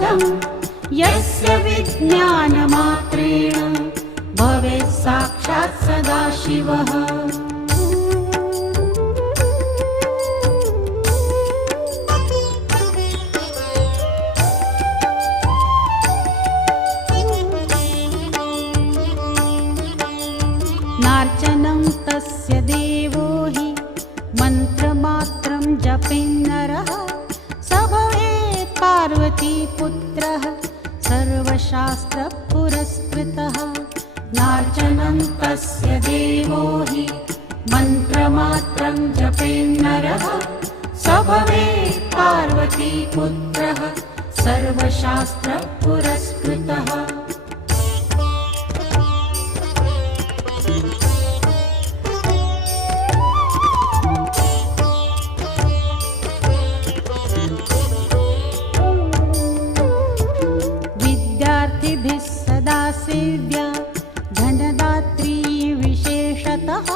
पदं यस्य विज्ञानमात्रेण भवेत् साक्षात् सदाशिवः। नार्चनं तस्य देवो हि मन्त्रमात्रं जपेन्नरः स भवेत् पार्वतीपुत्रः सर्वशास्त्रपुरस्कृतः। नार्चनं तस्य देवो हि मन्त्रमात्रं जपेन्नरः स भवेत् पार्वतीपुत्रः सर्वशास्त्रपुरस्कृतः। विद्यार्थिभिः सदा सेव्या धनदात्री विशेषतः